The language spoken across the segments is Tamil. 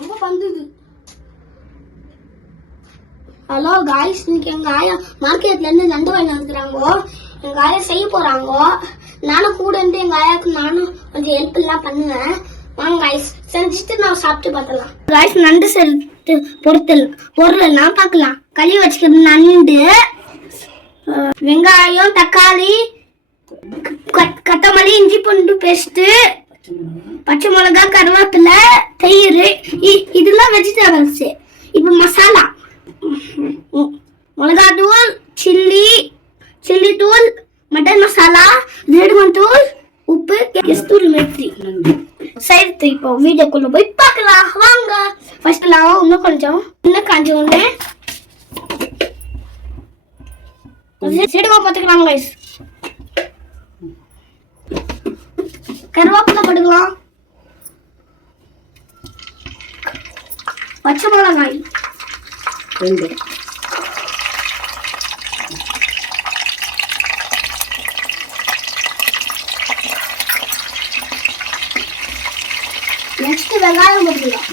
ரொம்ப பந்துது. ஹலோ காய்ஸ், இன்னைக்கு எங்க ஆயா மார்க்கெட்ல இருந்து நண்டு வாங்கி வந்துக்கிறாங்க. எங்க ஆயா செய்ய போறாங்க. நானும் கூட இருந்து எங்க ஆயாவுக்கு நானும் கொஞ்சம் ஹெல்ப் எல்லாம் பண்ணுவேன். வாங்க காய்ஸ், செஞ்சுட்டு நான் சாப்பிட்டு பார்த்தலாம். காய்ஸ், நண்டு செலுத்து பொருள் எல்லாம் பார்க்கலாம். களி வச்சுக்கிறது நண்டு, வெங்காயம், தக்காளி, கொத்தமல்லி, இஞ்சி பூண்டு பேஸ்ட், பச்சை மிளகா, கருவேப்பிலை, தயிர், இதெல்லாம் வெஜிடபிள்ஸ். இப்போ மசாலா: மிளகாத்தூள், சில்லி தூள், மட்டன் மசாலா, ரெடிமன் தூள், உப்பு, கஸ்தூரி மேத்தி. சரி, இப்போ வீடியோக்குள்ள போய் பார்க்கலாம் வாங்க. ஃபர்ஸ்ட் இன்னும் கொஞ்சம் ஒண்ணு சீடுவா பார்த்துக்கலாம் கைஸ். கருவேப்பிலை போட்டுக்கலாம், பச்சை மிளகாய் 2, நெக்ஸ்ட் வெங்காயம் போட்டுக்கலாம்.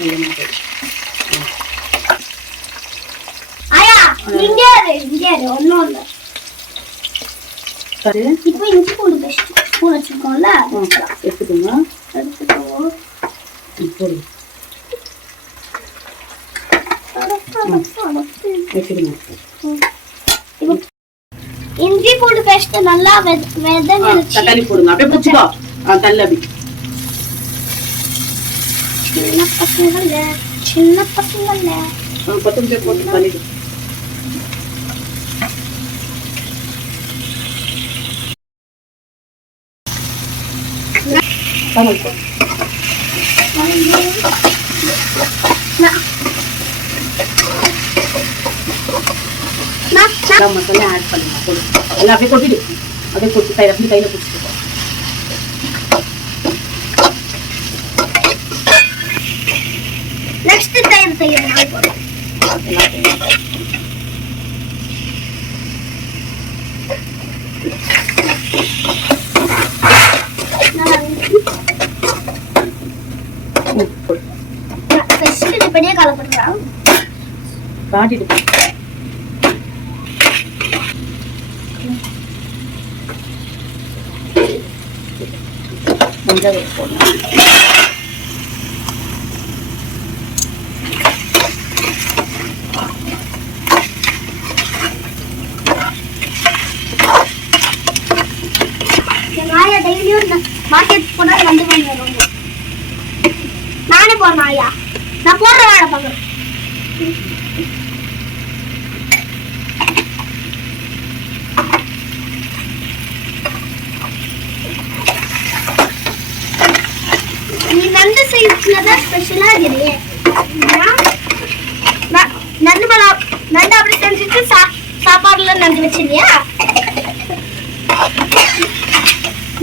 ஆயா இங்க ஒன்னும் இல்ல. இப்போ இஞ்சி பூண்டு பேஸ்ட் ஸ்பூன் வச்சிருக்கோம்ல, எடுத்துக்கோங்க. இஞ்சி பூண்டு பேஸ்ட் நல்லா வெதங்கிடுச்சு. தக்காளி போடுங்க. அப்படியே புடிச்சுக்கோ. தள்ளி சின்ன பசங்கல்ல 10 நிமிஷம் போட்டு பண்ணிடு. மசாலா ஆட் பண்ணுங்க. போடு எல்லாம் அப்படியே கொட்டிடு. அப்படியே கொட்டி கையில பிடிச்சிட்டு நெக்ஸ்ட் டைம் செய்யணும். பெரிய கலப்படம் காட்டிட்டு மஞ்சள் போடணும். மார்க்கெட் போனா நண்டு வாங்கி வருவாங்க. நானே போறேன் ஐயா, நான் போடுற வேலை பார்க்குறேன். நீ நண்டு செய்யறதுலதான் ஸ்பெஷலா இருக்கிறே. நண்டு அப்படி செஞ்சுட்டு சாப்பாடுல நண்டு வச்சிருக்கியா?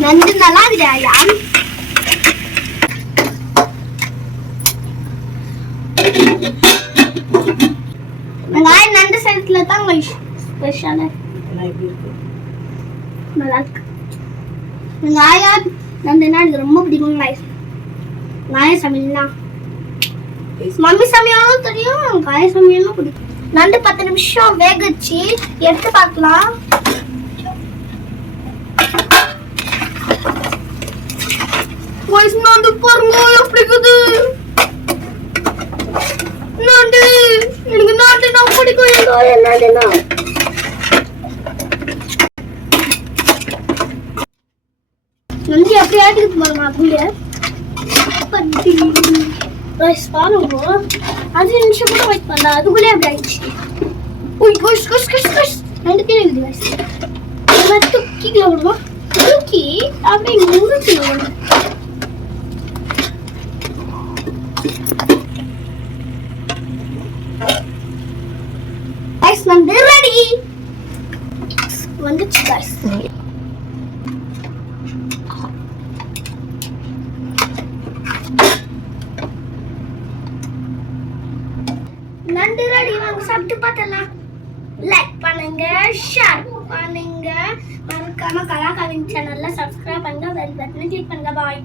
நண்டு நல்லா இருக்குதா? நண்டு சைட்ல தான் ஸ்பெஷல். நல்லா இருக்கு. ஆயா நண்டுனா எனக்கு ரொம்ப பிடிக்கும். ஆயா சமையல்னா மம்மி சமையலும் தெரியும், ஆயா சமையலும் பிடிக்கும். நண்டு 10 நிமிஷம் வேகச்சு எடுத்து பார்க்கலாம். நண்டு பாருங்க எப்படி இருக்குது. நண்டு எனக்கு நண்டுனா பிடிக்கும். நண்டுனா நண்டு எப்படி ஆட்டிக்கிட்டு பாருங்க. அப்படியே பாருங்க 5 நிமிஷம் கூட வெயிட் பண்ணல, அதுக்குள்ளே அப்படி ஆயிடுச்சு. நண்டு கீழே இருக்குது. தூக்கிக்கல விடுமா, தூக்கி அப்படியே முறுக்கி விடுமா. நண்டு ரெடி வந்துச்சு गाइस. நண்டு ரெடி, வாங்க சாப்பிட்டு பார்த்தலாம். லைக் பண்ணுங்க, ஷேர் பண்ணுங்க, மறக்காம கலாகாவின் சேனல்ல சப்ஸ்கிரைப் பண்ணுங்க, பெல் பட்டனை கிளிக் பண்ணுங்க. பாய்.